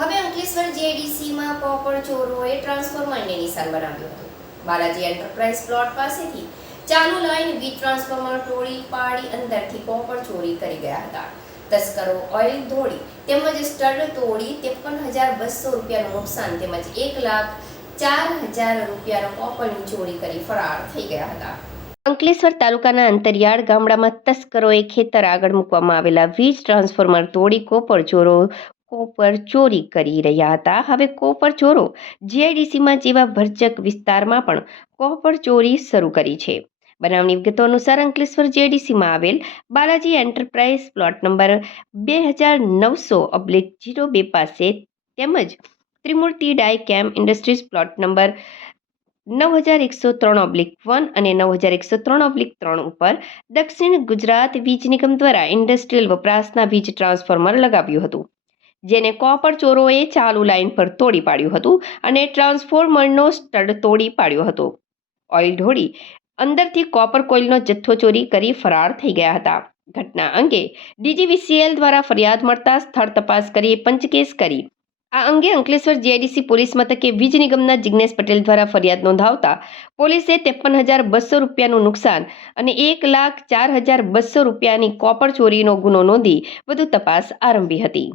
હવે અંકલેશ્વર જેડીસીમાં પોપર ચોરોએ ટ્રાન્સફોર્મરને નિશાન બનાવ્યું હતું. બાલાજી એન્ટરપ્રાઇઝ પ્લોટ પાસેથી ચાલુ લાઈન વીજ ટ્રાન્સફોર્મર તોડી પાડી અંદરથી પોપર ચોરી કરી ગયા હતા. તસ્કરો, ઓઇલ ધોળી તેમજ સ્ટડ તોડી ત્રેપન હજાર બસો રૂપિયાનું નુકસાન તેમજ એક લાખ ચાર હજાર રૂપિયાનો કોપરની ચોરી કરી ફરાર થઈ ગયા હતા. અંકલેશ્વર તાલુકાના અંતરિયાળ ગામડામાં તસ્કરોએ ખેતર આગળ મૂકવામાં આવેલા વીજ ટ્રાન્સફોર્મર તોડી કોપર ચોરો કોપર ચોરી કરી રહ્યા હતા. હવે કોપર ચોરો જીઆઈડીસીમાં જેવા ભરચક વિસ્તારમાં પણ કોપર ચોરી શરૂ કરી છે. બનાવની વિગતો અનુસાર અંકલેશ્વર જીઆઈડીસીમાં આવેલ બાલાજી એન્ટરપ્રાઇઝ પ્લોટ નંબર બે હજાર નવસો અબ્લિક જીરો બે પાસે તેમજ ત્રિમૂર્તિ ડાય કેમ ઇન્ડસ્ટ્રીઝ પ્લોટ નંબર નવ હજાર એકસો ત્રણ ઓબ્લિક વન અને નવ હજાર એકસો ત્રણ ઓબ્લિક ત્રણ ઉપર દક્ષિણ ગુજરાત વીજ નિગમ દ્વારા ઇન્ડસ્ટ્રીયલ વપરાશના વીજ ટ્રાન્સફોર્મર લગાવ્યું હતું. જેને કોપર ચોરોએ ચાલુ લાઇન પર તોડી પાડ્યું હતું અને ટ્રાન્સફોર્મરનો સ્ટડ તોડી પાડ્યો હતો. ઓઇલ ઢોળી અંદરથી કોપર કોઇલનો જથ્થો ચોરી કરી ફરાર થઈ ગયા હતા. ઘટના અંગે ડીજીવીસીએલ દ્વારા ફરિયાદ મળતા સ્થળ તપાસ કરી પંચકેસ કરી. આ અંગે અંકલેશ્વર જીઆઈડીસી પોલીસ મથકે વીજ નિગમના જિજ્ઞેશ પટેલ દ્વારા ફરિયાદ નોંધાવતા પોલીસે ત્રેપન હજાર બસો રૂપિયાનું નુકસાન અને એક લાખ ચાર હજાર બસો રૂપિયાની કોપર ચોરીનો ગુનો નોંધી વધુ તપાસ આરંભી હતી.